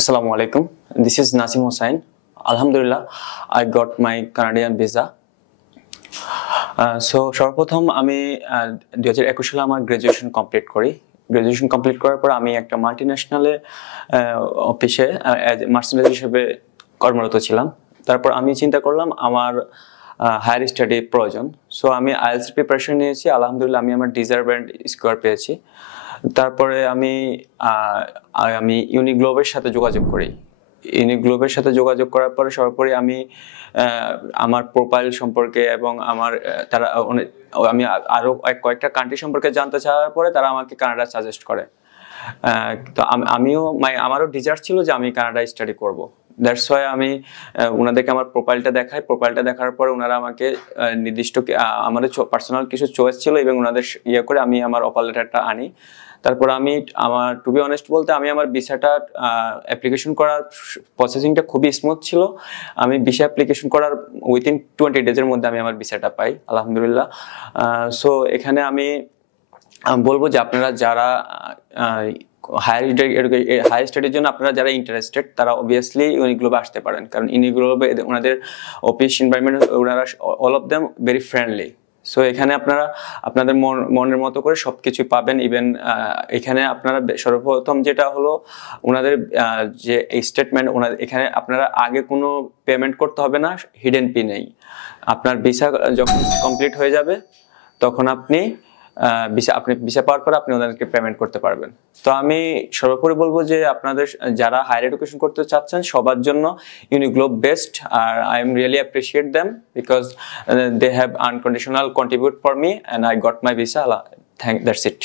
Assalamu alaikum. This is Nasim Hussain. Alhamdulillah, I got my Canadian visa. সর্বপ্রথম আমি 2021 সালে আমার গ্রাজুয়েশন কমপ্লিট করি। গ্রাজুয়েশন কমপ্লিট করার পর আমি একটা মাল্টিন্যাশনালে অফিসে মার্চেন্ডাইজ হিসেবে কর্মরত ছিলাম। তারপর আমি চিন্তা করলাম আমার হায়ার স্টাডি প্রয়োজন। সো আমি আইএলটিএস প্রিপারেশন নিয়েছি। আলহামদুলিল্লাহ আমি আমার ডিজার্ভেন্ট স্কোর পেয়েছি। তারপরে আমি ইউনিগ্লোবের সাথে যোগাযোগ করি। ইউনিগ্লোবের সাথে যোগাযোগ করার পরে সর্বোপরি আমি আমার প্রোফাইল সম্পর্কে এবং আমি আরো কয়েকটা কান্ট্রি সম্পর্কে জানতে চাওয়ার পরে তারা আমাকে কানাডা সাজেস্ট করে। তো আমারও ডিজায়ার ছিল যে আমি কানাডায় স্টাডি করব। দ্যাটস ওয়াই আমি ওনাদেরকে আমার প্রোফাইলটা দেখাই। প্রোফাইলটা দেখার পরে ওনারা আমাকে নির্দিষ্ট আমাদের পার্সোনাল কিছু চয়েস ছিল এবং ওনাদের করে আমি আমার অফার লেটারটা আনি। তারপর আমি আমার টু বি অনেস্ট বলতে আমি আমার ভিসাটা অ্যাপ্লিকেশন করার প্রসেসিংটা খুবই স্মুথ ছিল। আমি ভিসা অ্যাপ্লিকেশন করার উইথিন 20 ডেজের মধ্যে আমি আমার ভিসাটা পাই আলহামদুলিল্লাহ। সো এখানে আমি বলবো যে আপনারা যারা হায়ার স্টাডির জন্য আপনারা যারা ইন্টারেস্টেড তারা অবভিয়াসলি ইউনিগ্লোবে আসতে পারেন, কারণ ইউনিগ্লোবে ওনাদের অফিস এনভায়রনমেন্ট ওনারা all of them very friendly. So এখানে আপনারা আপনাদের মনের মতো করে সবকিছু পাবেন। ইভেন এখানে আপনারা সর্বপ্রথম যেটা হলো ওনাদের যে স্টেটমেন্ট, এখানে আপনারা আগে কোনো পেমেন্ট করতে হবে না, হিডেন পি নেই। আপনার ভিসা যখন কমপ্লিট হয়ে যাবে তখন আপনি ভিসা পাওয়ার পর আপনি ওনাদেরকে পেমেন্ট করতে পারবেন। তো আমি সর্বোপরি বলবো যে আপনাদের যারা হায়ার এডুকেশন করতে চাচ্ছেন সবার জন্য ইউনিগ্লোব বেস্ট। আর I am really appreciate them because they have unconditional contribute for me and I got my visa. That's it.